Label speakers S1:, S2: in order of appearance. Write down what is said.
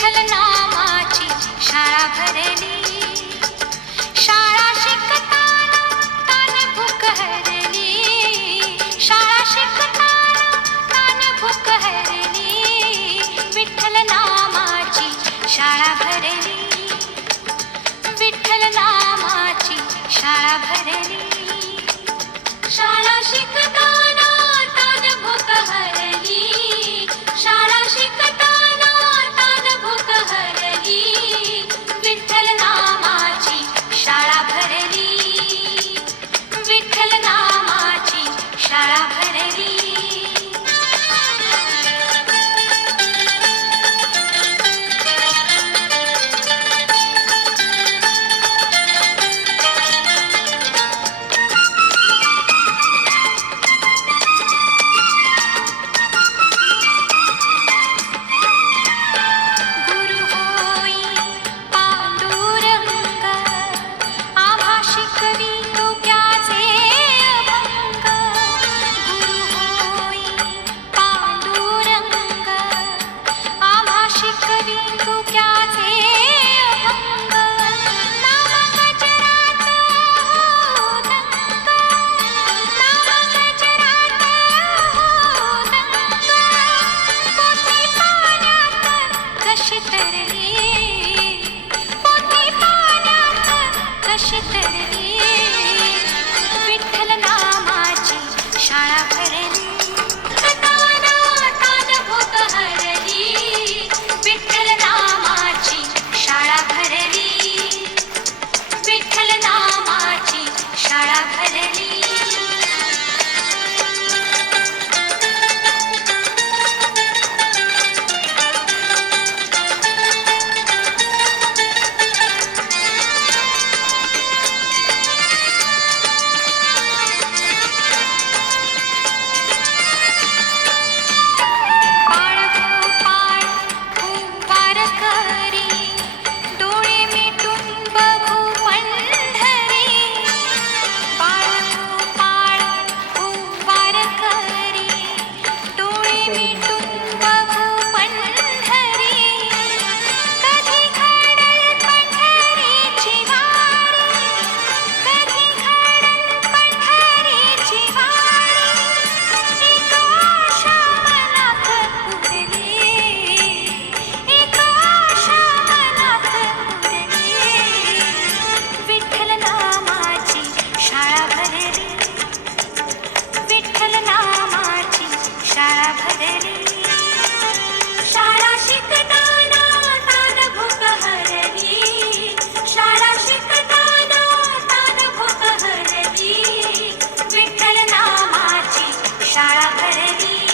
S1: विठ्ठल नामाची शाळा भरली. शाळा शिकताना शाळा शिकताना तान नामाची शाळा भरली. विठ्ठल नामाची शाळा भरली. Hare Krishna.